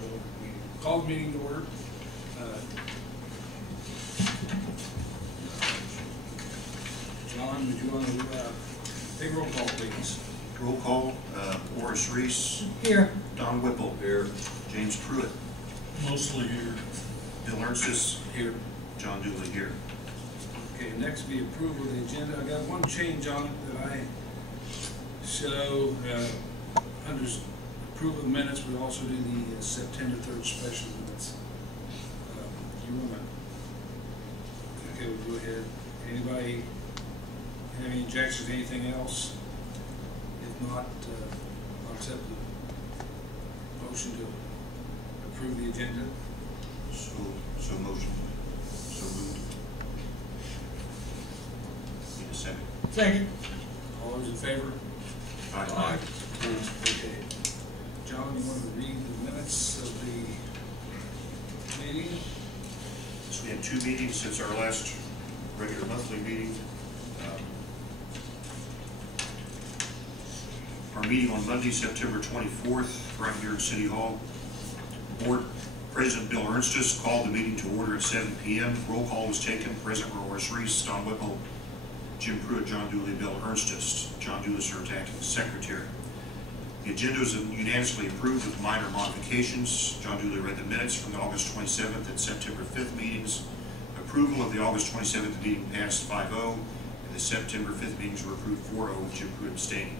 vote. We called the meeting to order. John, would you want to take roll call, please? Roll call, Horace Reese. Here. Don Whipple. Here. James Pruitt. Mostly here. Bill Ernstes. Here. John Dooley here. Okay, next be approval of the agenda. I got one change on it that I show under approval of the minutes. We also do the September 3rd special minutes. You want to? Okay, we'll go ahead. Anybody have any objections to anything else? If not, I'll accept the motion to approve the agenda. So motion. So moved. Need a second. Second. All those in favor? Aye. Okay. John, you want to read the minutes of the meeting? So we had 2 meetings since our last regular monthly meeting. Our meeting on Monday, September 24th, right here at City Hall. Board President Bill Ernstes called the meeting to order at 7 p.m. Roll call was taken. President Horace Reese, Don Whipple, Jim Pruitt, John Dooley, Bill Ernstes. John Dooley served acting as secretary. The agenda was unanimously approved with minor modifications. John Dooley read the minutes from the August 27th and September 5th meetings. Approval of the August 27th meeting passed 5-0, and the September 5th meetings were approved 4-0 with Jim Pruitt abstaining.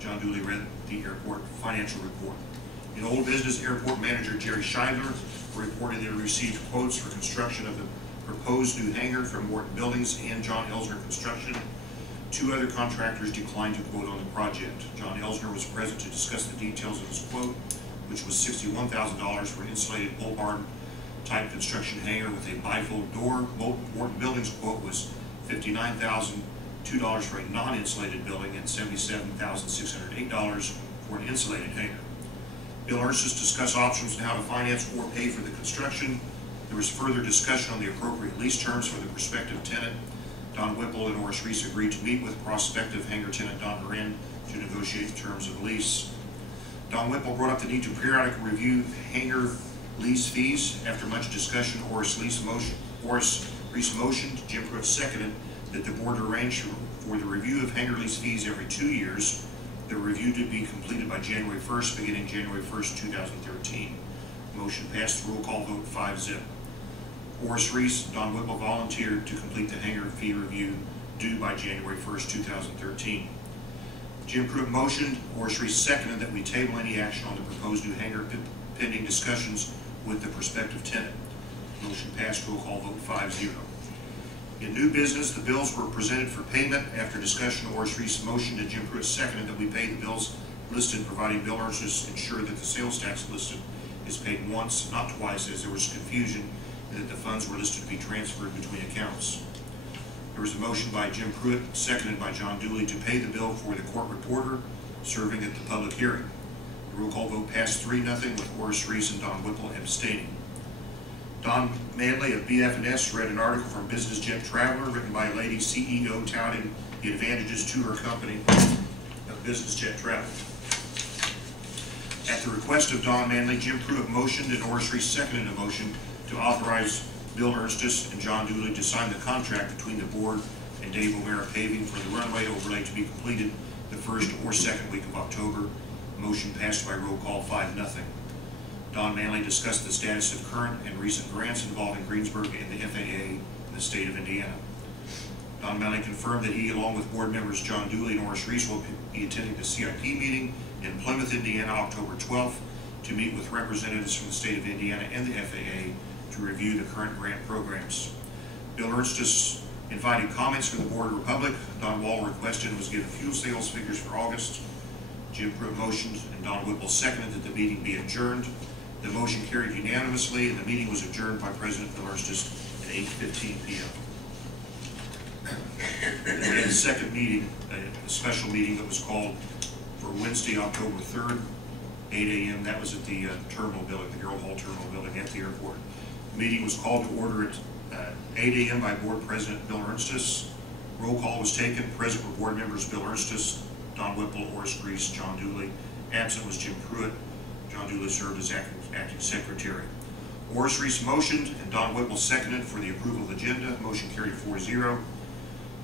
John Dooley read the airport financial report. In old business, airport manager Jerry Scheidler reported they received quotes for construction of the proposed new hangar from Morton Buildings and John Elsner Construction. 2 other contractors declined to quote on the project. John Elsner was present to discuss the details of his quote, which was $61,000 for an insulated pole barn type construction hangar with a bifold door. Morton Buildings quote was $59,002 for a non-insulated building and $77,608 for an insulated hangar. Bill Ernstes discussed options on how to finance or pay for the construction. There was further discussion on the appropriate lease terms for the prospective tenant. Don Whipple and Horace Reese agreed to meet with prospective hangar tenant Don Moran to negotiate the terms of the lease. Don Whipple brought up the need to periodically review hangar lease fees. After much discussion, Horace Reese motioned, Jim Pruitt seconded, that the board arrange for the review of hangar lease fees every 2 years. The review to be completed by January 1st, beginning January 1st, 2013. Motion passed, roll call vote 5-0. Horace Reese, Don Whipple volunteered to complete the hangar fee review due by January 1st, 2013. Jim Pruitt motioned, Horace Reese seconded that we table any action on the proposed new hangar pending discussions with the prospective tenant. Motion passed, roll call vote 5-0. In new business, the bills were presented for payment. After discussion, Horace Reese motioned and Jim Pruitt seconded that we pay the bills listed, providing Bill Ernstes ensured that the sales tax listed is paid once, not twice, as there was confusion and that the funds were listed to be transferred between accounts. There was a motion by Jim Pruitt, seconded by John Dooley, to pay the bill for the court reporter serving at the public hearing. The roll call vote passed 3-0 with Horace Reese and Don Whipple abstaining. Don Manley of BF&S read an article from Business Jet Traveler written by a lady CEO touting the advantages to her company of Business Jet Travel. At the request of Don Manley, Jim Pruitt motioned and Horace Reese seconded a motion to authorize Bill Ernstes and John Dooley to sign the contract between the board and Dave O'Mara Paving for the runway overlay to be completed the 1st or 2nd week of October. Motion passed by roll call 5-0. Don Manley discussed the status of current and recent grants involving Greensburg and the FAA in the state of Indiana. Don Manley confirmed that he, along with board members John Dooley and Horace Reese, will be attending the CIP meeting in Plymouth, Indiana, October 12th, to meet with representatives from the state of Indiana and the FAA to review the current grant programs. Bill Ernstes invited comments from the Board of Republic. Don Wall requested and was given fuel sales figures for August. Jim Pruitt motioned and Don Whipple seconded that the meeting be adjourned. The motion carried unanimously, and the meeting was adjourned by President Bill Ernstes at 8:15 p.m. And then the second meeting, a special meeting that was called for Wednesday, October 3rd, 8 a.m. That was at the terminal building, the Harold Hall Terminal building at the airport. The meeting was called to order at 8 a.m. by Board President Bill Ernstes. Roll call was taken. Present were board members Bill Ernstes, Don Whipple, Horace Reese, John Dooley. Absent was Jim Pruitt. John Dooley served as acting secretary. Horace Reese motioned and Don Whipple seconded for the approval of the agenda. Motion carried 4-0.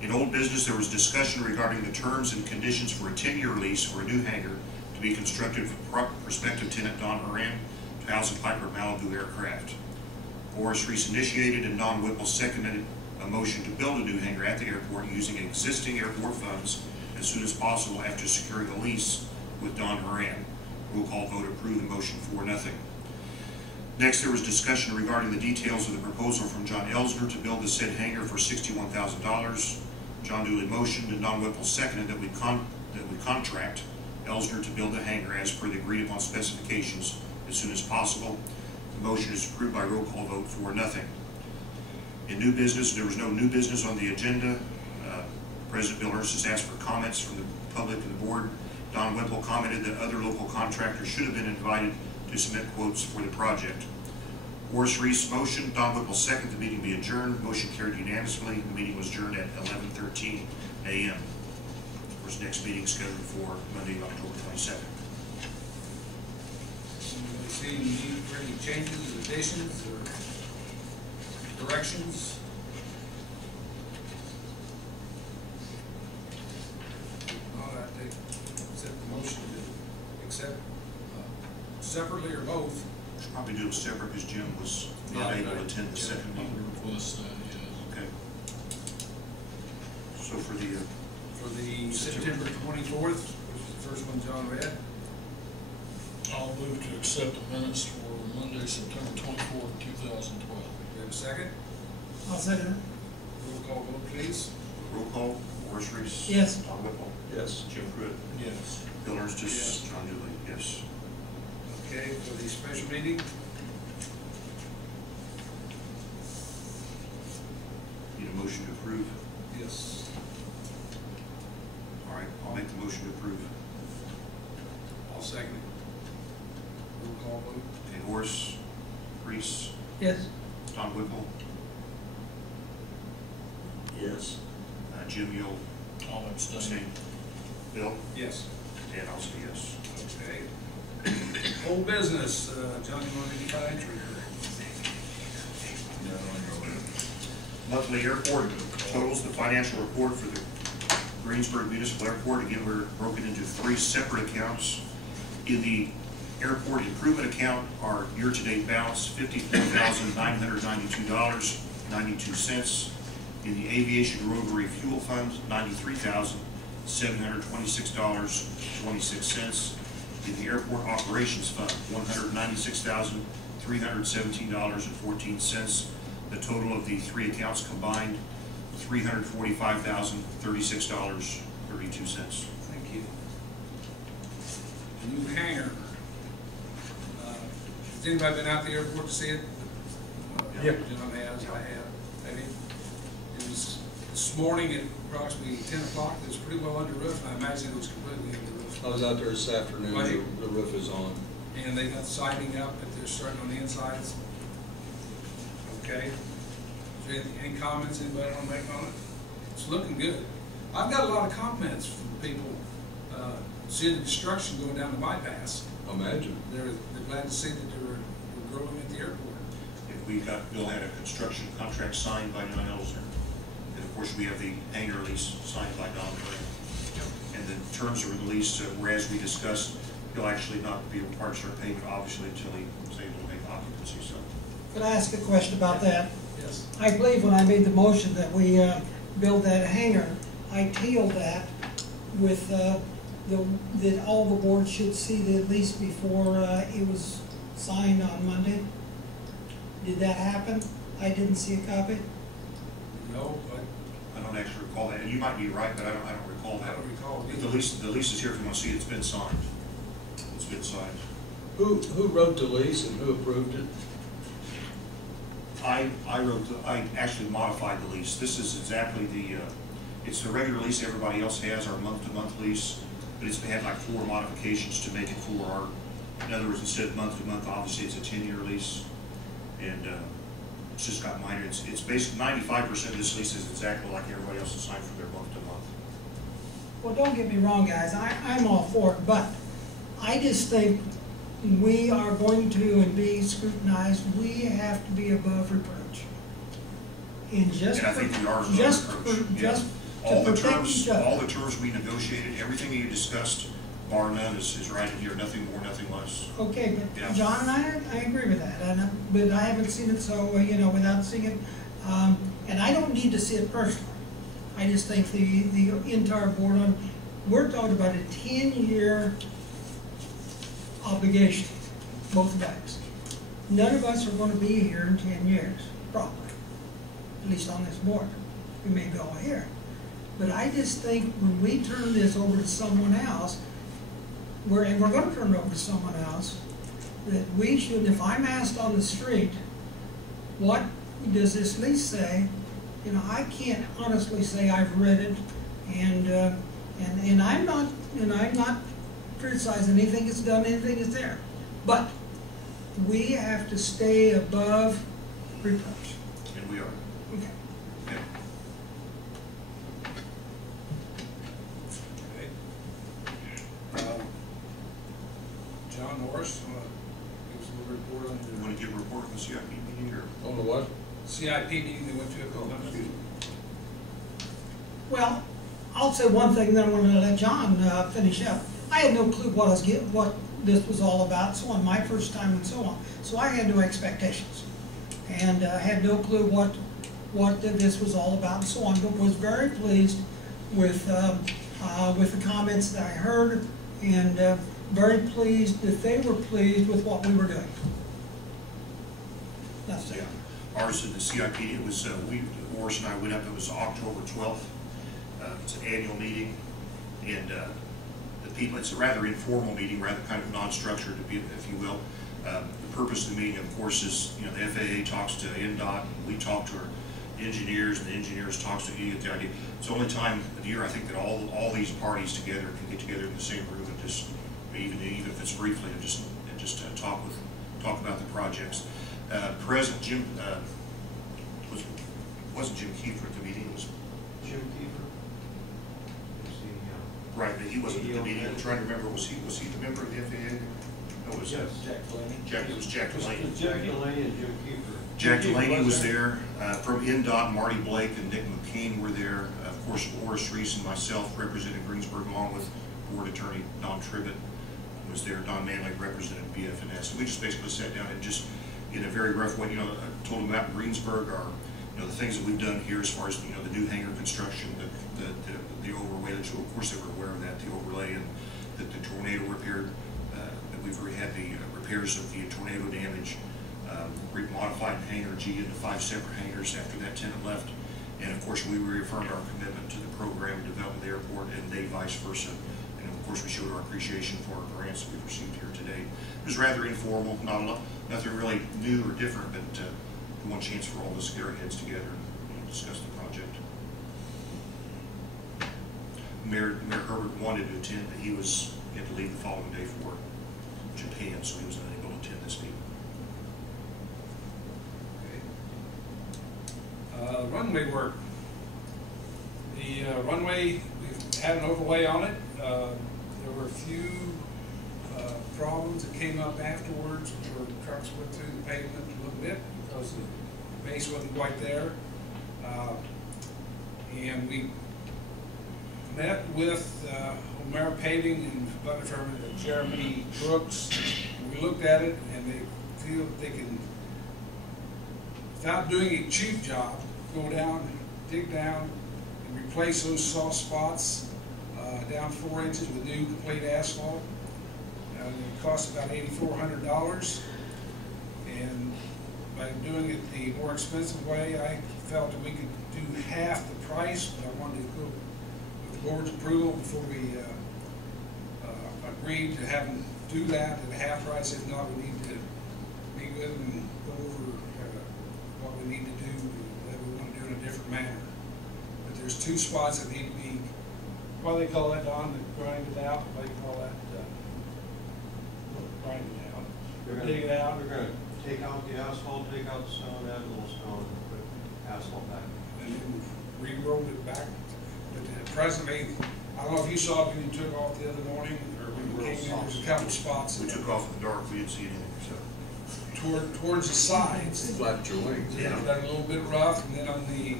In old business, there was discussion regarding the terms and conditions for a 10-year lease for a new hangar to be constructed for prospective tenant Don Moran to house a Piper Malibu aircraft. Horace Reese initiated and Don Whipple seconded a motion to build a new hangar at the airport using existing airport funds as soon as possible after securing a lease with Don Moran. Roll call vote approved, the motion 4-0. Next, there was discussion regarding the details of the proposal from John Elsner to build the said hangar for $61,000. John duly motioned and Don Whipple seconded that we contract Elsner to build the hangar as per the agreed upon specifications as soon as possible. The motion is approved by roll call vote 4-0. In new business, there was no new business on the agenda. President Bill Ernstes asked for comments from the public and the board. Don Whipple commented that other local contractors should have been invited to submit quotes for the project. Horace Reese motion, Don Whipple second, the meeting be adjourned. Motion carried unanimously. The meeting was adjourned at 11:13 a.m. Of course, next meeting scheduled for Monday, October 22nd. Anybody see any need for any changes, additions, or corrections? All right, they accept the motion to accept separately or both. Should probably do it separate because Jim was not able to attend the second meeting. Yes. Okay. So for the September 24th, which is the first one John read. I'll move to accept the minutes for Monday, September 24th, 2012. We have a second? I'll second it. Roll call vote, please. roll call, Horace Reese. Yes. Don Whipple. Yes. Jim Pruitt. Yes. Bill Ernstes. Yes. John Dooley. Yes. Okay, for the special meeting, Need a motion to approve? yes. All right, I'll make the motion to approve. I'll second it. Roll call vote. Okay, Horace Reese. Yes. Don Whipple. Yes. Jim, you'll I'll abstain. abstain. Bill? Yes. Dan, I'll say yes. Okay. Whole business, John, you want any financial report? Monthly airport totals, the financial report for the Greensburg Municipal Airport. Again, we're broken into 3 separate accounts. In the airport improvement account, our year-to-date balance, $54,992.92. In the aviation rotary fuel fund, $93,726.26. In the airport operations fund, $196,317.14. The total of the 3 accounts combined, $345,036.32. Thank you. The new hangar. Has anybody been out to the airport to see it? Yep. John has, I have. Have you? It was this morning at approximately 10 o'clock. It was pretty well under roof. I imagine it was completely under roof. I was out there this afternoon, Right. the roof is on. And they got siding up, but they're starting on the insides. Okay. Is there any comments anybody want to make on it? It's looking good. I've got a lot of comments from people seeing the construction going down the bypass. Imagine. They're glad to see that we're growing at the airport. And Bill had a construction contract signed by John Elsner. And of course, we have the hangar lease signed by Don Moran. And the terms of the lease, whereas we discussed, he'll actually not be required to start payment, obviously, until he is able to make occupancy, so. Could I ask a question about that? Yes. I believe when I made the motion that we build that hangar, I tailed that with that all the board should see the lease before it was signed on Monday. Did that happen? I didn't see a copy. No, but I don't actually recall that, and you might be right, but I don't recall I that. don't recall. The lease is here if you want to see it. It's been signed. It's been signed. Who wrote the lease and who approved it? I actually modified the lease. This is exactly it's the regular lease everybody else has, our month-to-month lease, but it's had like 4 modifications to make it for our, in other words, instead of month-to-month, obviously it's a 10-year lease, and it's just got minor, it's basically 95% of this lease is exactly like everybody else has signed for their month-to-month. Well, don't get me wrong, guys. I'm all for it, but I just think we are going to and be scrutinized, we have to be above reproach. And just And I think we are above just reproach. just All to the protect terms, each other. all the terms we negotiated, everything you discussed, bar none, is right in here, nothing more, nothing less. Okay, Yeah. but John and I agree with that, but I haven't seen it, so, without seeing it, and I don't need to see it personally. I just think the entire board we're talking about a 10-year obligation, both banks. None of us are gonna be here in 10 years, probably, at least on this board. We may go here. But I just think when we turn this over to someone else, we're gonna turn it over to someone else, that we should, if I'm asked on the street, what does this lease say? I can't honestly say I've read it, and I'm not criticizing anything that's done, anything that's there. But we have to stay above reproach. And we are. Okay. Okay. Okay. John Norris, give us a little report on You want to give a report on the CIP meeting, or? On the what? CIP meeting they went to a couple times. Excuse me. Well, I'll say one thing, then I'm gonna let John finish up. I had no clue what this was all about, so on, my first time and so on. So I had no expectations, and had no clue what this was all about and so on, but was very pleased with the comments that I heard, and very pleased that they were pleased with what we were doing. That's it. Yeah. Ours in the CIP, it was, Morris and I went up, it was October 12th. It's an annual meeting, and the people, it's a rather informal meeting, rather kind of non-structured, if you will. The purpose of the meeting, of course, is, the FAA talks to NDOT, we talk to our engineers, and the engineers talks to you, get the idea. It's the only time of the year, I think, that all these parties together can get together in the same room and just, even if it's briefly, and just talk about the projects. President Jim, wasn't Jim Kiefer at the meeting, it was Jim Kiefer. right, but he wasn't at the meeting. I'm trying to remember, was he the member of the FAA? No, it was Yes. it was Jack Delaney. Jack Delaney and Jim Kiefer. Jack Delaney was there, from NDOT, Marty Blake and Nick McCain were there. Of course, Horace Reese and myself represented Greensburg, along with Board Attorney Don Tribett was there. Don Manley represented BF&S. And we just basically sat down and just, in a very rough way, I told them about Greensburg, the things that we've done here as far as, the new hangar construction, the overlay, that of course they were aware of that, the overlay, and the tornado repair, that we've already had the repairs of the tornado damage. We modified hangar G into 5 separate hangars after that tenant left. And of course, we reaffirmed our commitment to the program and development of the airport, and they vice versa. And of course, we showed our appreciation for our grants that we've received here today. It was rather informal, nothing really new or different, but one chance for all the scare heads together and discuss the project. Mayor Herbert wanted to attend, but he had to leave the following day for Japan, so he was unable to attend this meeting. Runway work. The runway, we've had an overlay on it. There were a few problems that came up afterwards where trucks went through the pavement a little bit because the base wasn't quite there. And we met with O'Mara Paving and Butler Firm and Jeremy Brooks. And we looked at it, and they feel that they can, without doing a cheap job, go down, dig down, and replace those soft spots down 4 inches with new complete asphalt. It costs about $8,400. And by doing it the more expensive way, I felt that we could do half the price, but I wanted to go with the board's approval before we agreed to have them do that at half price. If not, we need to meet with them and go over what we need to do, that we want to do in a different manner. But there's 2 spots that need to be, what do they call that, Don, that grind it out? What do you call that? Grind it out. Dig it out. We're going to take out the asphalt, take out the stone, add a little stone, and put asphalt back. And then re-rolled it back. But presently, I don't know if you saw it when you took off the other morning, or we came in, there's a couple spots. We took off in the dark, we didn't see anything, so. Towards the sides. Flapped your wings. Yeah, got a little bit rough, and then on the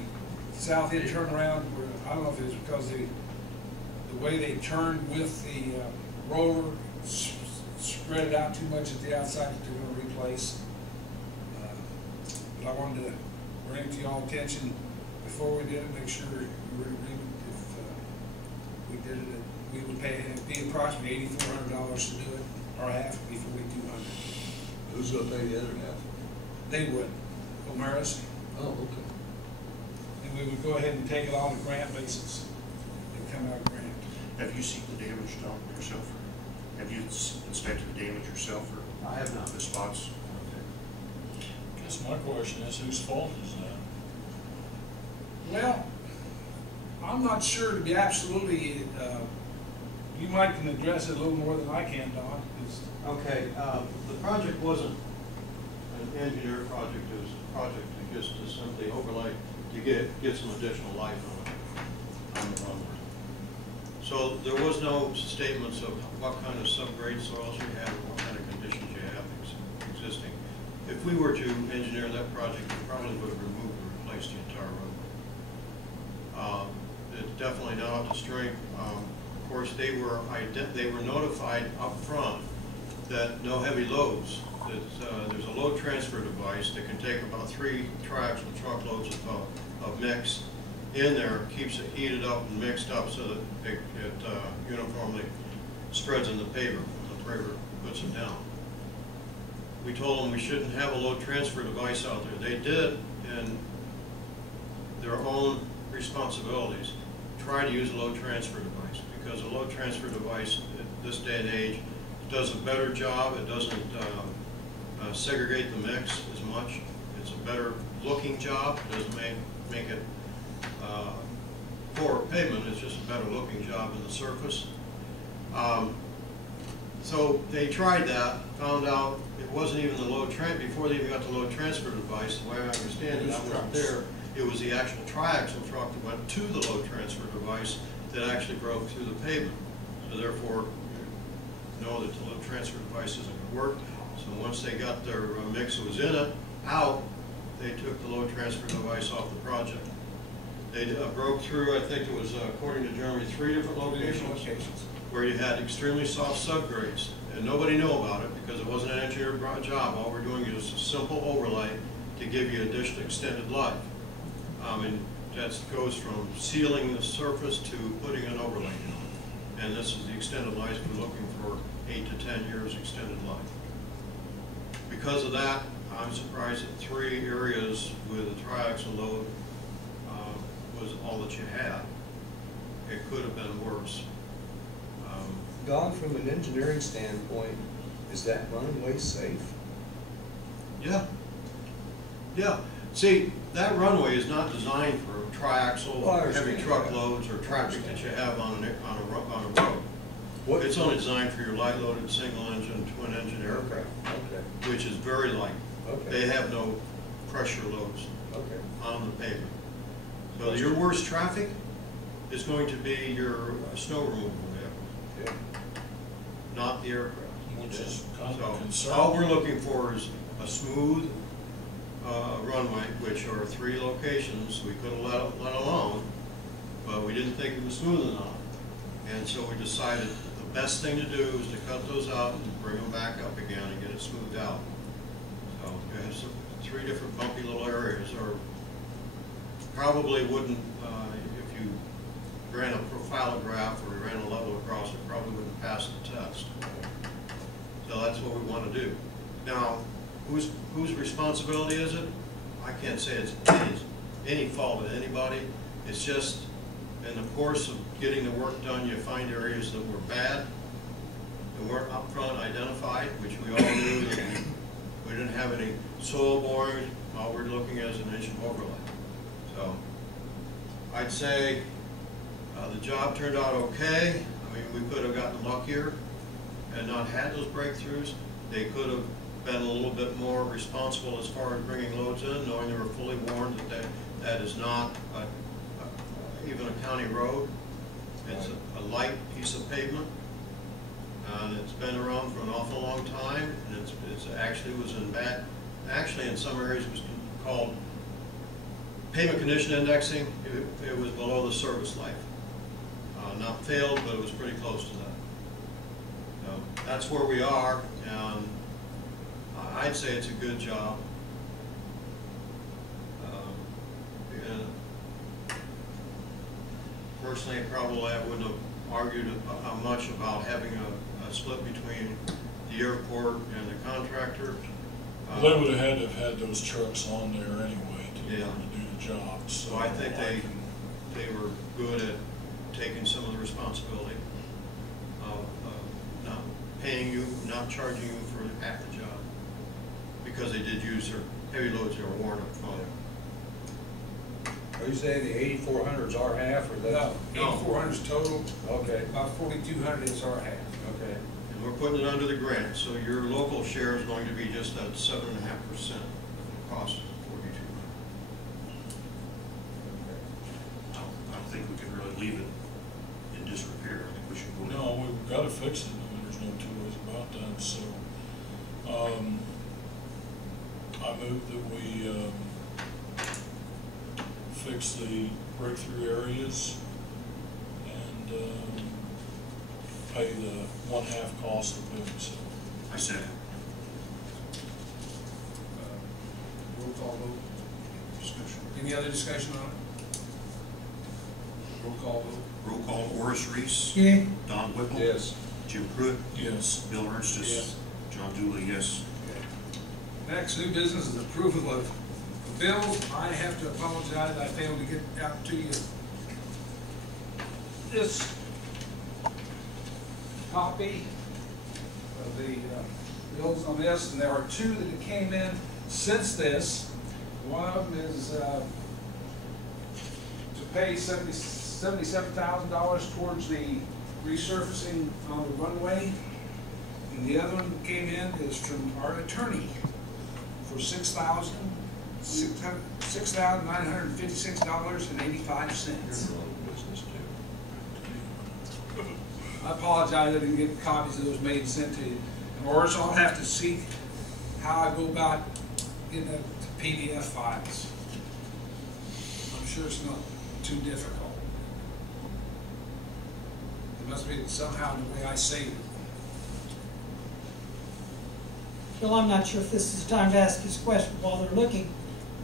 south end turnaround, where, I don't know if it was because the way they turned with the roller spread it out too much at the outside that they're gonna replace. But I wanted to bring it to y'all attention before we did it, make sure you were in agreement. If we did it, we would pay, it'd be approximately $8,400 to do it, or half would be $4,200. Who's gonna pay the other half? They would, Omeras, Oh, okay. and we would go ahead and take it on a grant basis. It'd come out of grant. Have you seen the damage done yourself? Have you inspected the damage yourself, or I have not. the spots? Guess my question is, whose fault is that? Well, I'm not sure to be absolutely, you might can address it a little more than I can, Don, 'cause Okay, the project wasn't an engineer project, it was a project to just to simply overlay, to get some additional life on the runway. So there was no statements of what kind of subgrade soils you have, or what kind of conditions you have existing. If we were to engineer that project, we probably would have removed or replaced the entire roadway. It's definitely not up to strength. Of course, they were notified up front that no heavy loads, that there's a load transfer device that can take about 3 tracks and truckloads of mix in there, keeps it heated up and mixed up so that it uniformly spreads in the paver when the paver puts it down. We told them we shouldn't have a load transfer device out there. They did, in their own responsibilities, try to use a load transfer device, because a load transfer device at this day and age does a better job. It doesn't segregate the mix as much. It's a better looking job. It doesn't make it poor pavement. It's just a better looking job in the surface. So they tried that, found out it wasn't even the load before they even got the load transfer device. The way I understand it, that wasn't there. It was the actual triaxle truck that went to the load transfer device that actually broke through the pavement. So therefore, you know that the load transfer device isn't going to work. So once they got their mix that was in it out, they took the load transfer device off the project. They broke through, I think it was, according to Jeremy, 3 different locations where you had extremely soft subgrades. And nobody knew about it because it wasn't an engineered job. All we're doing is a simple overlay to give you additional extended life. And that goes from sealing the surface to putting an overlay on. And this is the extended life. We're looking for 8 to 10 years extended life. Because of that, I'm surprised that 3 areas with a triaxle load was all that you had. It could have been worse. Don, from an engineering standpoint, is that runway safe? Yeah. Yeah. See, that runway is not designed for triaxle or heavy truckloads or traffic that you have on a road. It's only designed for your light-loaded single-engine, twin-engine aircraft, which is very light. They have no pressure loads on the pavement. So your worst traffic is going to be your snow removal vehicle, not the aircraft. Which is kind of So concerning. all we're looking for is a smooth runway, which are 3 locations. We could have let alone, but we didn't think it was smooth enough. And so we decided the best thing to do is to cut those out and bring them back up again and get it smoothed out. So you have 3 different bumpy little areas, or probably wouldn't, if you ran a profilograph or you ran a level across, it probably wouldn't pass the test. So that's what we want to do. Now, whose responsibility is it? I can't say it's any fault of anybody. It's just in the course of getting the work done, you find areas that were bad, that weren't upfront identified, which we all knew that we didn't have any soil boring. All we're looking at is an inch of overlay. So I'd say the job turned out okay. I mean, we could have gotten luckier and not had those breakthroughs. They could have been a little bit more responsible as far as bringing loads in, knowing they were fully warned that that is not even a county road. It's a light piece of pavement. And it's been around for an awful long time, and it's actually was in bad, actually in some areas it was called payment condition indexing. It was below the service life. Not failed, but it was pretty close to that. That's where we are, and I'd say it's a good job. Personally, probably I wouldn't have argued much about having a split between the airport and the contractor. They would have had to have had those trucks on there anyway to be able to do the job. So I think they were good at taking some of the responsibility of not paying you, not charging you for half the job, because they did use their heavy loads that were worn up front. Are you saying the 8,400 is our half, or that? No, 8,400 is total, Okay, about 4,200 is our half. okay. And we're putting it under the grant, so your local share is going to be just at 7.5% of the cost of 4,200. I don't think we can really leave it in disrepair. I think we should go. No, we've got to fix it. I mean, there's no two ways about that. So, I move that we fix the breakthrough areas and pay the 1/2 cost of doing so. I second. Roll call vote. Discussion. Any other discussion on it? Roll call vote. Roll call, Oris Reese. Yeah, Don Whipple. Yes. Jim Pruitt. Yes. Bill Ernstes. Yes. John Dooley, yes. Next, new business is approval of bills. I have to apologize, I failed to get out to you this copy of the bills on this, and there are two that came in since this. One of them is to pay $77,000 towards the resurfacing on the runway. And the other one that came in is from our attorney for $6,956.85. I apologize, I didn't get copies of those made and sent to you. Or else I'll have to see how I go about getting the PDF files. I'm sure it's not too difficult. It must be somehow the way I saved it. well, I'm not sure if this is the time to ask this question while they're looking,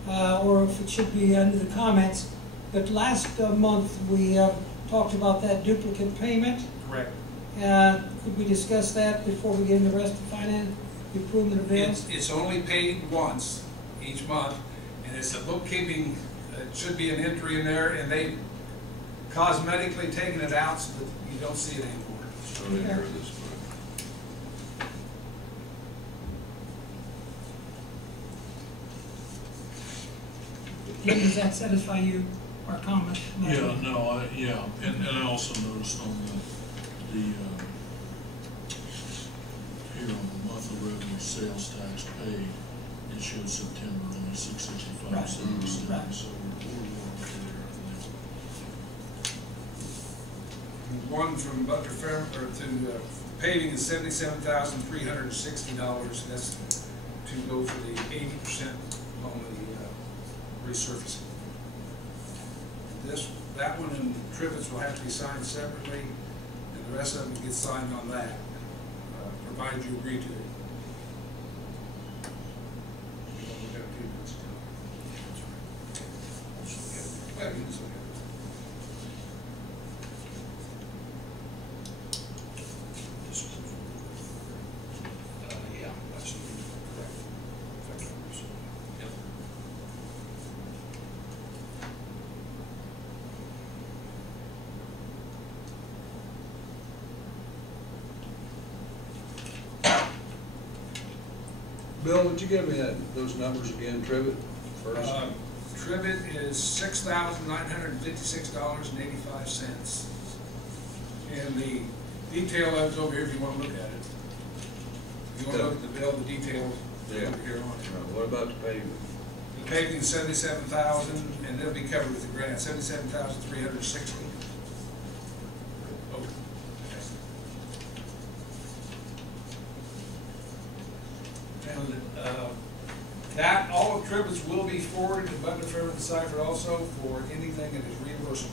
or if it should be under the comments. But last month, we talked about that duplicate payment. Correct. Could we discuss that before we get into the rest of finance, the improvement of bills? It's only paid once each month, and it's a bookkeeping, it should be an entry in there, and they cosmetically taken it out so that you don't see it anymore. Okay. Jim, does that satisfy you, our comment? Yeah, no, and I also noticed on the here on the monthly revenue sales tax paid, it shows September only $665.77. Right. So we're okay there, I think. One from Butler Fair, or to paving is $77,360. That's to go for the 80% on the resurfacing. That one and Tribett's will have to be signed separately, and the rest of them get signed on that, provided you agree to it. Well, you can just look at it. Yeah, that's correct. Yep. Bill, would you give me those numbers again, Tribett, first? Tribett is $6,956.85. And the detail of it's over here if you want to look at it. If you want to look at the bill, the detail is over here on it. What about the pavement? The paving is $77,000, and it'll be covered with the grant, $77,360. Oh, That, all of Tribett's will be forwarded to Butler, Fairman, and Cypher also for anything that is reimbursable.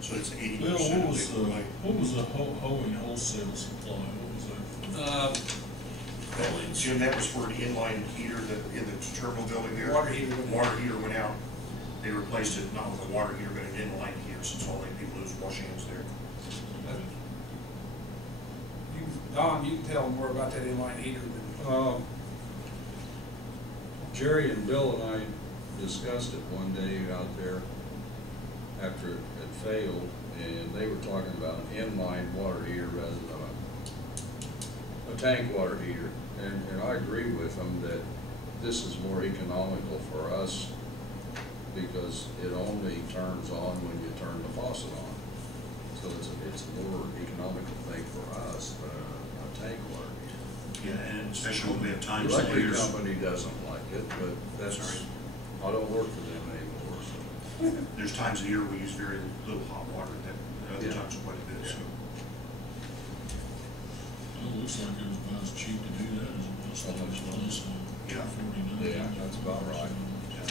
So it's 80%. Bill, what was the hoeing wholesale supply? What was that for? Jim, that was for an inline heater that, in the terminal building there. Water heater went out. Water heater went out. They replaced it not with a water heater, but an inline heater, since all the people who's washing hands there. Don, you can tell more about that inline heater than. Jerry and Bill and I discussed it one day out there after it had failed, and they were talking about an inline water heater rather than a tank water heater. And I agree with them that this is more economical for us because it only turns on when you turn the faucet on. So it's a more economical thing for us than a tank water heater. Yeah, and especially when we have times. The electric company doesn't like it, but that's, Sorry. I don't work for them anymore, so. There's times a year we use very little hot water, that other Yeah. times quite a bit, so. Well, it looks like it was about as cheap to do that as it was to replace a Yeah. 49. Yeah, that's about right. Yeah.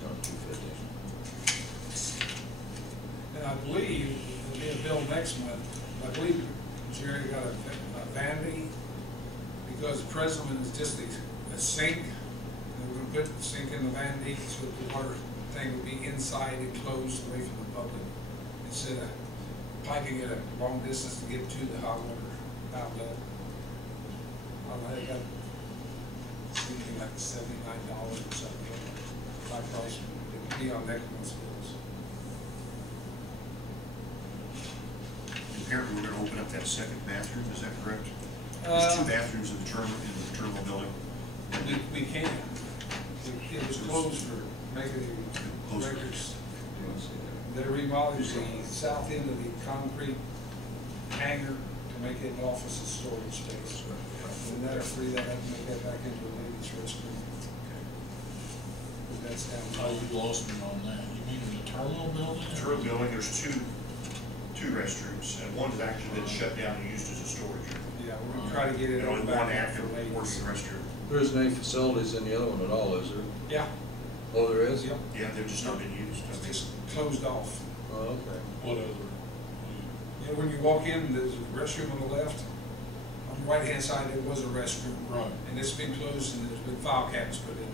About 250. And I believe, it'll be a bill next month, I believe Jerry got a vanity, because the President is just a sink, and we're gonna put the sink in the vanity, so the water thing will be inside enclosed away from the public, instead of piping it a long distance to get to the hot water outlet. I don't know, they got something like $79 or something, my price, it would be on next month's bills. Apparently, we're gonna open up that second bathroom, is that correct? There's two bathrooms in the terminal building. We can. It was closed for making the Closed. records. You want to see that? They're remodeling the south end of the concrete hangar to make it an office and storage space. And that'll free that up and make that back into a ladies' restroom. But that's down. Oh, you lost me on that. You mean in the terminal building? Terminal building, there's two restrooms, and one has actually been shut down and used as a storage room. Yeah, we're gonna try to get it And only on one back active for ladies. working restroom. There isn't any facilities in the other one at all, is there? Yeah, Oh, there is? yep, Yeah, they've just not been used. it's just closed off. Oh, okay. What other? You know, when you walk in, there's a restroom on the left. On the right-hand side, there was a restroom. Right. And it's been closed and there's been file cabinets put in it.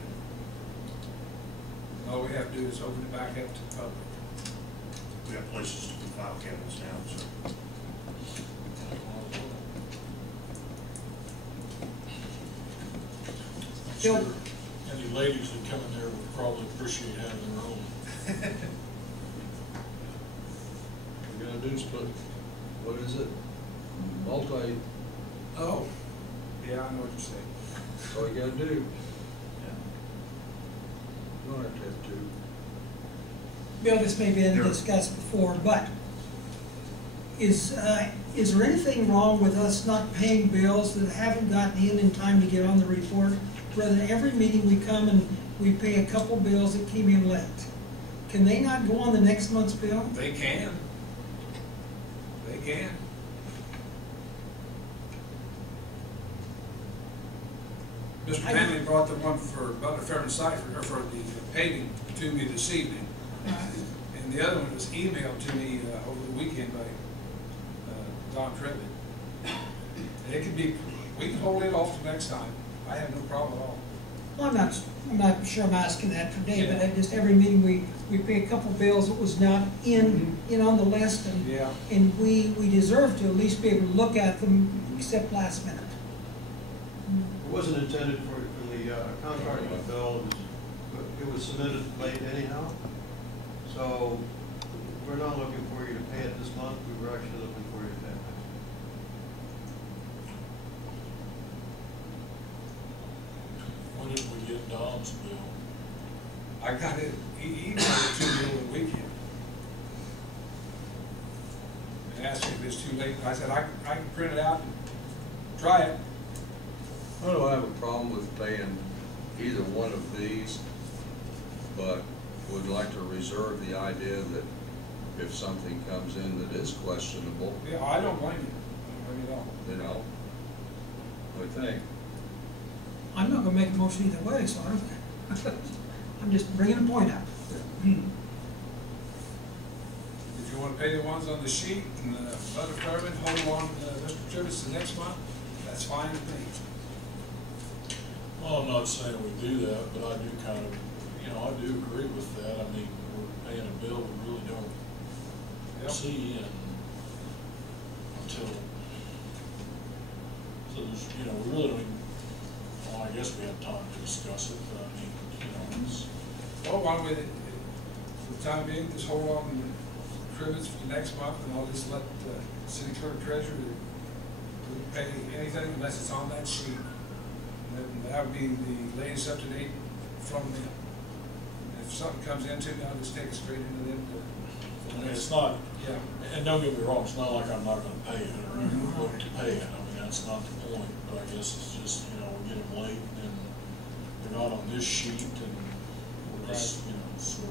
And all we have to do is open it back up to the public. We have places to put file cabinets now, so. I'm sure any ladies that come in there would probably appreciate having their own. We're gonna do split, what is it? Multi, Oh, yeah, I know what you're saying. that's all you gotta do. You don't have to have two. Bill, this may have been Yeah. discussed before, but is there anything wrong with us not paying bills that haven't gotten in time to get on the report? Rather than every meeting we come and we pay a couple bills that came in late. Can they not go on the next month's bill? They can. They can. Mr. Manley brought the one for Butler, Fairman, Cypher, or for the paving to me this evening. And the other one was emailed to me over the weekend by Don Tribett. And it could be, we can hold it off to next time. I have no problem at all. Well, I'm not sure I'm asking that today, but at just every meeting, we pay a couple bills that was not in on the list, and Yeah. and we deserve to at least be able to look at them, except last minute. It wasn't intended for the contract with Bill, it was submitted late anyhow. So we're not looking for you to pay it this month, we were actually looking for you to pay it next month. When did we get Don's bill? I got it, he emailed it to me over the weekend. And asked me if it's too late. I said, I can print it out and try it. I don't have a problem with paying either one of these. but would like to reserve the idea that if something comes in that is questionable, Yeah, I don't blame you. I don't blame you at all. you know, I think. I'm not gonna make a motion either way, so I'm just bringing a point up. If you want to pay the ones on the sheet and the other firemen, hold on, Mr. Tribett, the next month, that's fine with me. Well, I'm not saying we do that, but I do kind of, I do agree with that. I mean, we're paying a bill we really don't Yep. see and until, so there's, we really don't even, well, I guess we have time to discuss it, but I mean, it's, Well, why don't we, for the time being, just hold on to Tribett's for the next month, and I'll just let the city clerk treasurer pay anything unless it's on that sheet. And then that would be the latest up to date from them. And if something comes into it, I'll just take it straight into them to. I mean, it's not, Yeah. and don't get me wrong, it's not like I'm not gonna pay it or even look to pay it. I mean, that's not the point, but I guess it's just, we get them late and they're not on this sheet and we're just, so.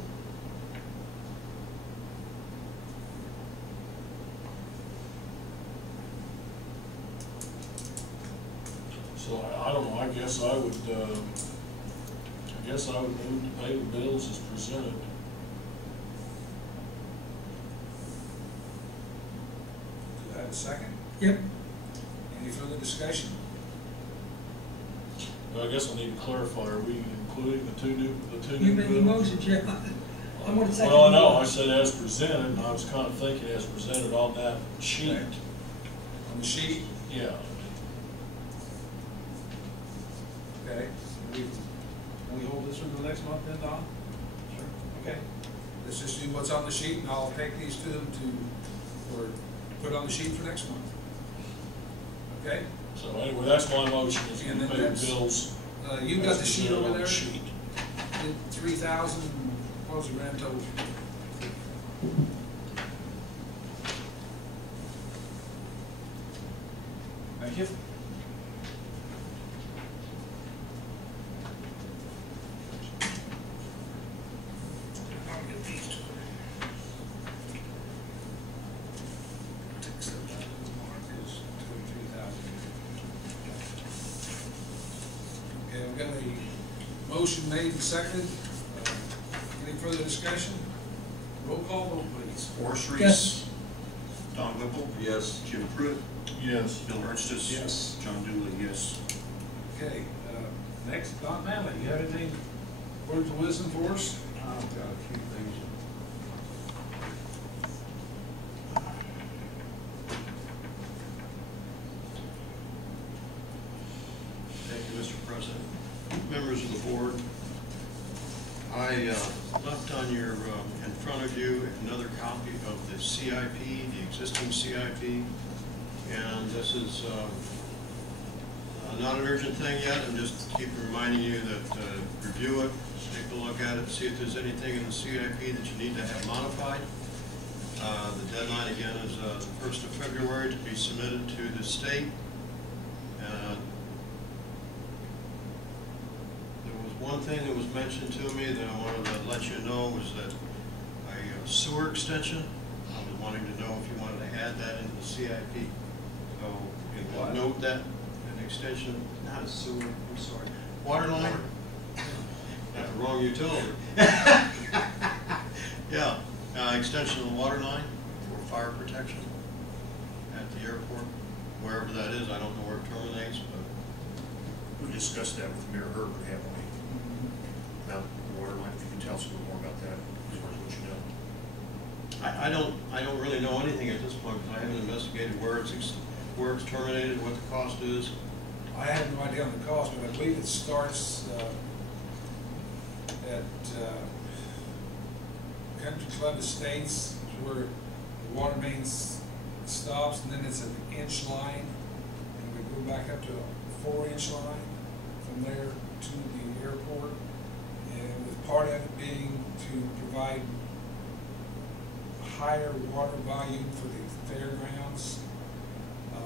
So I don't know, I guess I would move to pay the bills as presented. Do I have a second? Yep. Any further discussion? Well, I guess I need to clarify, are we including the two new You made the bills? motion, Jeff. I'm gonna second. Well, I the know, I motion. said as presented, and I was kind of thinking as presented on that sheet. Okay. On the sheet? Yeah. Okay. Can we hold this one till next month then, Don? Sure. Okay. Let's just do what's on the sheet, and I'll take these to them or put on the sheet for next month. Okay? So anyway, that's my motion, is And to then pay the that's- bills. You got as the sheet presented over on the there? sheet. 3,000, what was the grand total? Thank you. I'll get these to her. Take some out of the mark, is 23,000. Okay, I've got a motion made and seconded. Any further discussion? Roll call vote, please. Horace Reese. Yes. Don Whipple. Yes. Jim Pruitt. Yes. Bill Ernstes. Yes. John Dooley, yes. Okay, next, Don Manley, you have anything, words of wisdom for us? I've got a few things. Thank you, Mr. President. Members of the board, I left on your, in front of you, another copy of the CIP, the existing CIP. And this is not an urgent thing yet. I'm just keep reminding you that review it, take a look at it, see if there's anything in the CIP that you need to have modified. The deadline again is the 1st of February to be submitted to the state. There was one thing that was mentioned to me that I wanted to let you know was that a sewer extension. I was wanting to know if you wanted to add that into the CIP. So you can note that an extension, not a sewer, I'm sorry, water line. Not the wrong utility. Yeah, extension of the water line for fire protection at the airport, wherever that is. I don't know where it terminates, but We discussed that with Mayor Herbert, haven't we? About the water line, if you can tell us a little more about that, as far as what you know. I don't really know anything at this point, because I haven't investigated where it's terminated, what the cost is. I have no idea on the cost, but I believe it starts at Country Club Estates, where the water main stops, and then it's an inch line, and we go back up to a 4-inch line from there to the airport, and with part of it being to provide higher water volume for the fairgrounds,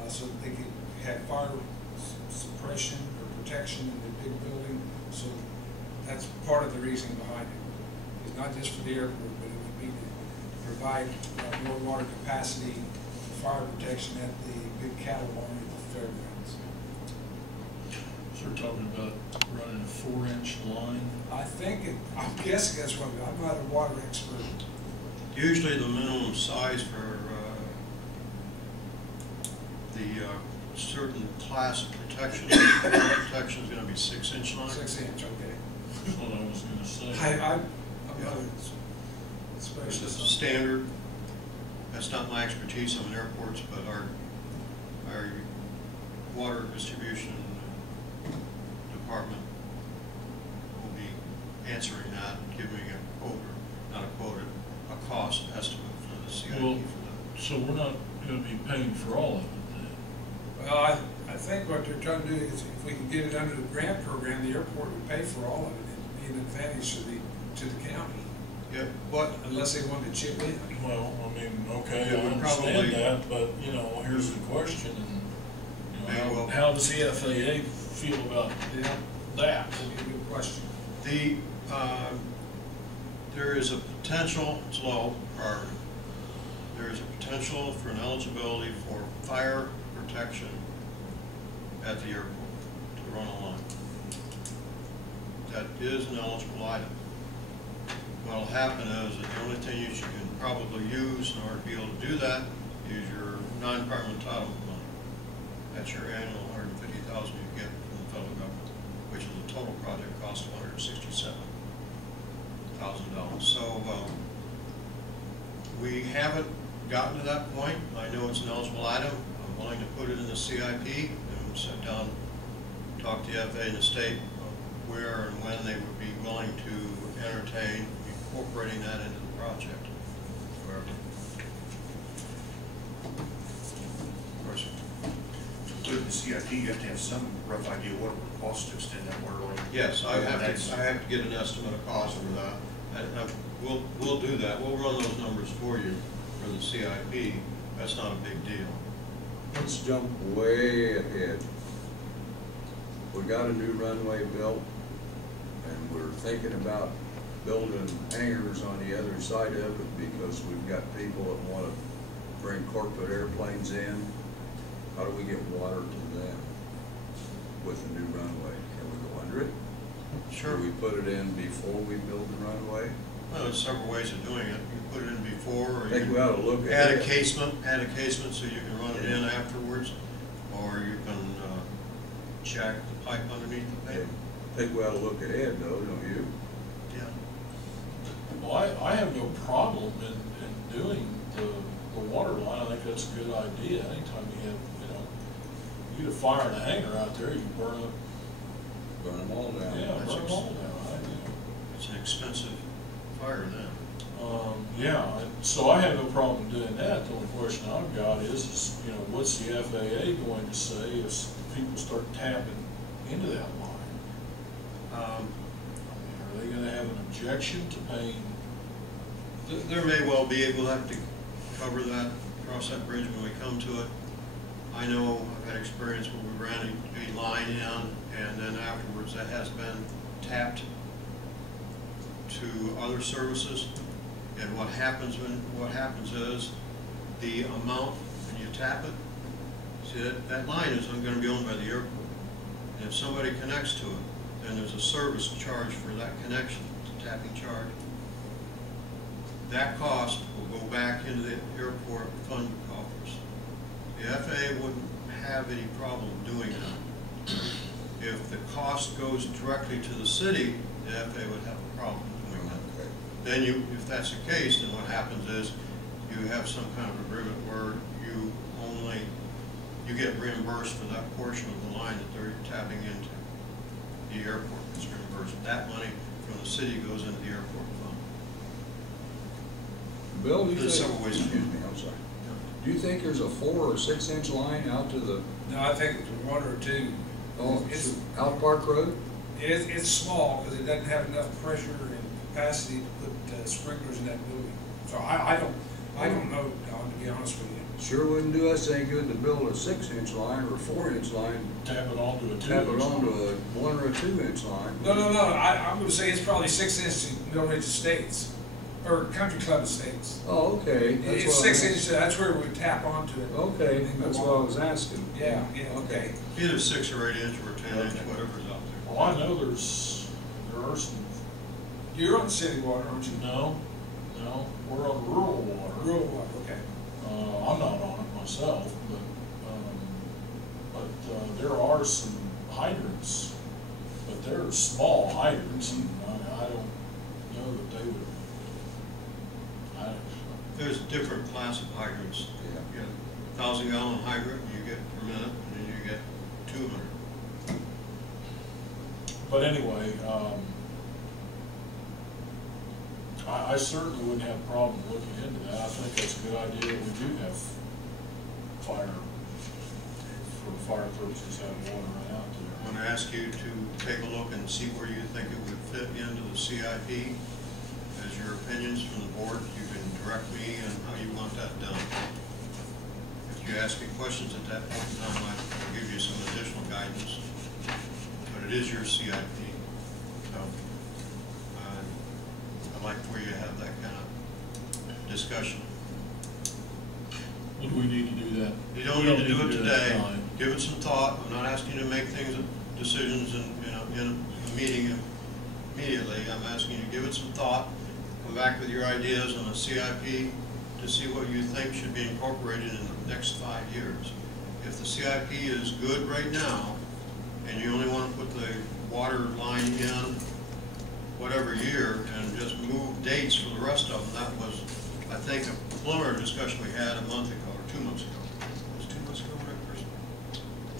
so that they could have fire suppression or protection in the big building. So that's part of the reason behind it. not just for the airport, but it would be to provide more water capacity, fire protection at the big cattle barn at the fairgrounds. So we're talking about running a 4-inch line. I'm guessing that's what, I'm not a water expert. Usually the minimum size for the certain class of protection, protection is gonna be 6-inch line. 6 inch, okay. That's what I was gonna say. I'm not a It's specialist. just standard. That's not my expertise on airports, but our water distribution department will be answering that, giving a quote, or not a quote, a cost estimate for the CIP Well, for that. so we're not gonna be paying for all of it then? Well, I think what they're trying to do is if we can get it under the grant program, the airport would pay for all of it. It'd be an advantage to the county, Yeah, but unless they wanted to chip in. Well, I mean, okay, It I would understand probably- that, but, you know, here's the question, and, you Yeah, know, well- how does the FAA feel about Yeah, that? that'd be a good question. the, there is a potential, it's low priority, there is a potential for an eligibility for fire protection at the airport to run a line. That is an eligible item. What'll happen is that the only thing you can probably use in order to be able to do that is your non-department entitlement money. That's your annual $150,000 you get from the federal government, which is a total project cost of $167,000. So we haven't gotten to that point. I know it's an eligible item. I'm willing to put it in the CIP and sit down, talk to the FAA and the state where and when they would be willing to entertain incorporating that into the project. Wherever. Of course. To put it in the CIP, you have to have some rough idea what it would cost to extend that water line. Yes, I have to get an estimate of cost for that. We'll do that. We'll run those numbers for you for the CIP. That's not a big deal. Let's jump way ahead. We got a new runway built, and we're thinking about building hangars on the other side of it because we've got people that want to bring corporate airplanes in. How do we get water to them with the new runway? Can we go under it? Sure. Do we put it in before we build the runway? Well, there's several ways of doing it. You can put it in before, or I think you we ought to look can at add it. add a casement so you can run it in afterwards, or you can check the pipe underneath the I pavement. think we ought to look ahead though, don't you? Yeah. Well, I have no problem in doing the water line. I think that's a good idea. Anytime you have, you know, you get a fire in a hangar out there, you burn up, Burn them all down. yeah, That's burn them all down, right? It's an expensive fire then. Yeah, so I have no problem doing that. The only question I've got is, you know, what's the FAA going to say if people start tapping into that line? I mean, are they gonna have an objection to paying? There may well be. We'll have to cover that, cross that bridge when we come to it. I know I've had experience when we ran a line in, and then afterwards that has been tapped to other services. And what happens is the amount when you tap it. See, that line is going to be owned by the airport. And if somebody connects to it, then there's a service charge for that connection, the tapping charge. That cost will go back into the airport fund coffers. The FAA wouldn't have any problem doing that. If the cost goes directly to the city, the FAA would have a problem doing that. Then if that's the case, then what happens is you have some kind of agreement where you get reimbursed for that portion of the line that they're tapping into. The airport gets reimbursed. That money from the city goes into the airport fund. Bill, do you There's think, several ways. excuse me, I'm sorry. Do you think there's a 4 or 6 inch line out to the, No, I think it's 1 or 2. It's, out Park Road? it's small because it doesn't have enough pressure and capacity to put sprinklers in that building. So I I don't know, Don, to be honest with you. Sure wouldn't do us any good to build a 6-inch line or a 4-inch line, Tap it onto a 2-inch. tap it onto a 1 or a 2-inch line. No, I'm gonna say it's probably 6 inch middle range estates, or country club estates. Oh, okay. That's It's what I 6 meant. inch, that's where we tap onto it. Okay, that's what I was asking. Yeah, okay. Either 6 or 8 inch or 10 inch, whatever's out there. Well, I know there are some, You're on city water, aren't you? no, we're on rural water. Rural water, okay. I'm not on it myself, but there are some hydrants, but they're small hydrants, and I don't know that they would, There's different class of hydrants. Yeah. You get 1,000-gallon hydrant, you get per minute, and then you get 200. but anyway, I certainly wouldn't have a problem looking into that. I think that's a good idea that we do have for fire purposes, have water right out I'm there. going to ask you to take a look and see where you think it would fit into the CIP. As your opinions from the board, you can direct me on how you want that done. If you ask me questions at that point in time, I'll give you some additional guidance. But it is your CIP. So I'd like for you to have that kind of discussion. Would we need to do that? You don't need to do it today. tonight. Give it some thought. I'm not asking you to make decisions in a meeting immediately. I'm asking you to give it some thought. Come back with your ideas on a CIP to see what you think should be incorporated in the next 5 years. If the CIP is good right now, and you only want to put the water line in whatever year and just move dates for the rest of them, that was, I think, a preliminary discussion we had a month ago or 2 months ago. It was 2 months ago when I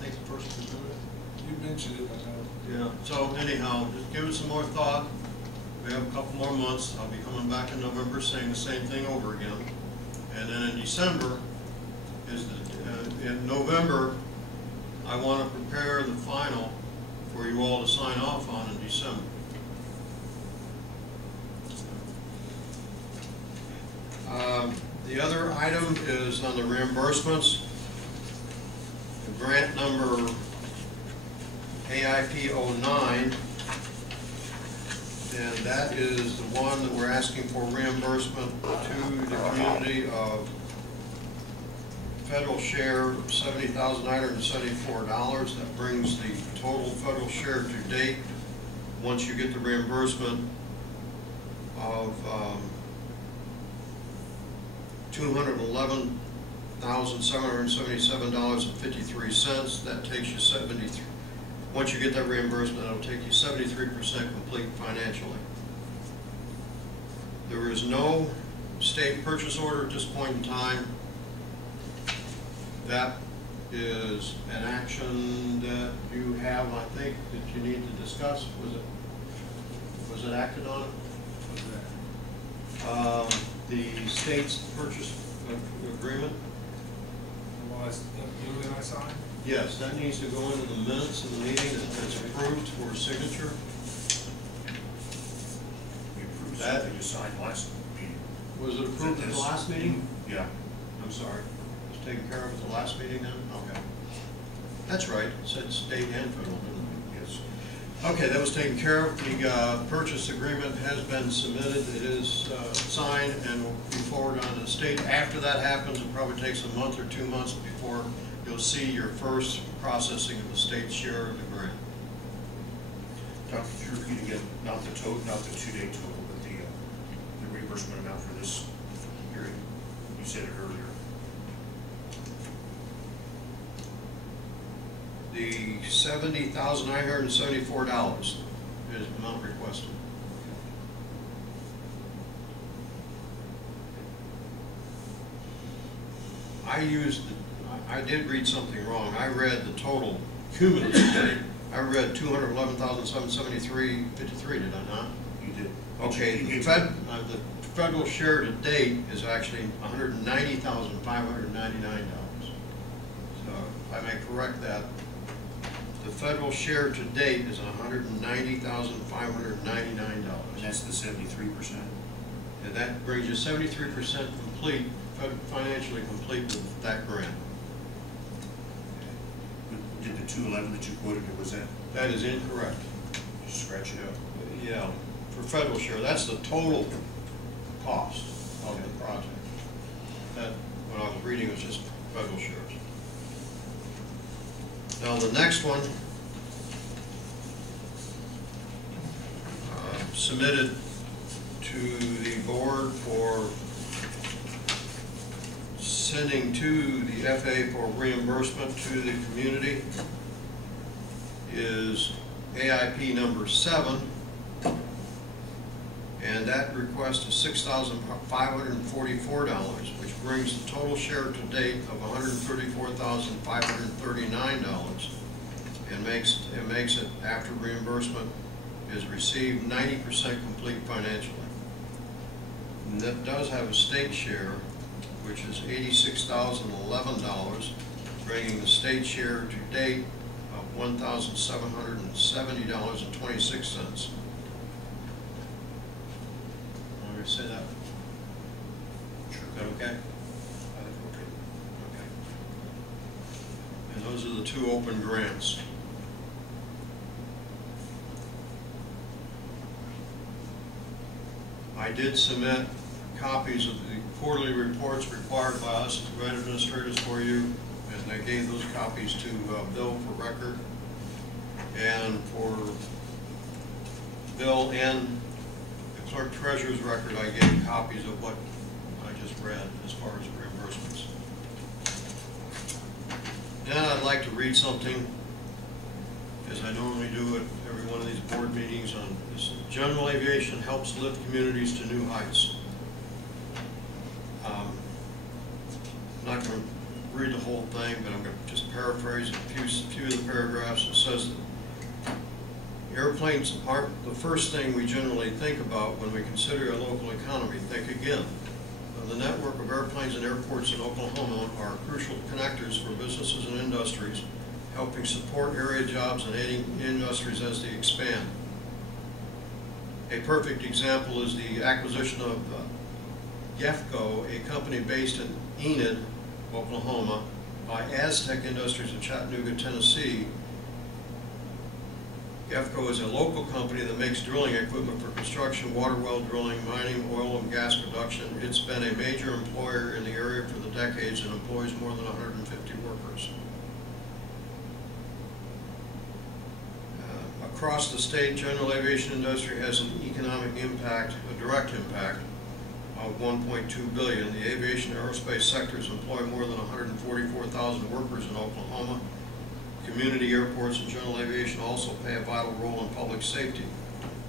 think the first was doing it. You mentioned it, I know. Yeah, so anyhow, just give it some more thought. We have a couple more months. I'll be coming back in November saying the same thing over again. And then in December in November, I want to prepare the final for you all to sign off on in December. The other item is on the reimbursements. The grant number AIP 09, and that is the one that we're asking for reimbursement to the community of federal share of $70,974. That brings the total federal share to date, once you get the reimbursement, of $211,777.53. That takes you 73. Once you get that reimbursement, it'll take you 73% complete financially. There is no state purchase order at this point in time. That is an action that you have, I think, that you need to discuss. Was it acted on? The state's purchase agreement? Well, you and I signed? Yes, that needs to go into the minutes of the meeting that's approved for signature. We approved That- something you signed last meeting. Was it approved at the last meeting? Yeah. I'm sorry. It was taken care of at the last meeting then? Okay. That's right. It said state and federal, didn't it? Yes. Okay, that was taken care of. The purchase agreement has been submitted. It is signed and will be forwarded on to the state. After that happens, it probably takes a month or 2 months before you'll see your first processing of the state's share of the grant. Dr., could you repeat again, not the 2-day total, but the reimbursement amount for this hearing? You said it earlier. The $70,974 is the amount requested. I did read something wrong. I read the total cumulative. I read $211,773.53, did I not? You did. Okay, the federal share to date is actually $190,599. So if I may correct that, the federal share to date is $190,599. And that's the 73%? And that brings you 73% complete financially complete with that grant. Did the 211 that you quoted, or was that, That is incorrect. just scratch it out? Yeah, for federal share, that's the total cost of the project. That, when I was reading, was just federal shares. Now, the next one, submitted to the board for sending to the FAA for reimbursement to the community is AIP number 7, and that request is $6,544, which brings the total share to date of $134,539, and makes it, after reimbursement is received, 90% complete financially. And that does have a state share, which is $86,011, bringing the state share to date of $1,770.26. Want me to say that? Sure. Is that okay? Okay. Okay. And those are the 2 open grants. I did submit copies of the quarterly reports required by us as grant administrators for you, and I gave those copies to Bill for record. And for Bill and the clerk treasurer's record, I gave copies of what I just read as far as reimbursements. Now I'd like to read something, as I normally do at every one of these board meetings, on this. General aviation helps lift communities to new heights. I'm not going to read the whole thing, but I'm going to just paraphrase a few of the paragraphs. It says that airplanes aren't the first thing we generally think about when we consider a local economy. Think again. The network of airplanes and airports in Oklahoma are crucial connectors for businesses and industries, helping support area jobs and aiding industries as they expand. A perfect example is the acquisition of GEFCO, a company based in Enid, Oklahoma, by Aztec Industries of Chattanooga, Tennessee. GEFCO is a local company that makes drilling equipment for construction, water well drilling, mining, oil and gas production. It's been a major employer in the area for the decades and employs more than 150 workers. Across the state, general aviation industry has an economic impact, a direct impact, of $1.2 billion. The aviation and aerospace sectors employ more than 144,000 workers in Oklahoma. Community airports and general aviation also play a vital role in public safety.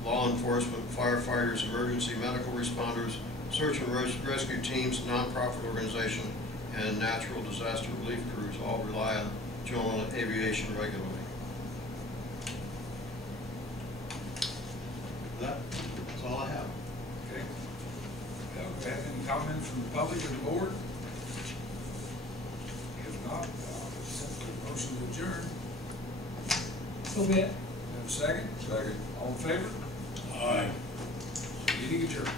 Law enforcement, firefighters, emergency medical responders, search and rescue teams, nonprofit organization, and natural disaster relief crews all rely on general aviation regularly. That's all I have. Okay. Well, do we have any comments from the public or the board? If not, I'll accept the motion to adjourn. So be it. Have a second? Second. All in favor? Aye. Meeting adjourned.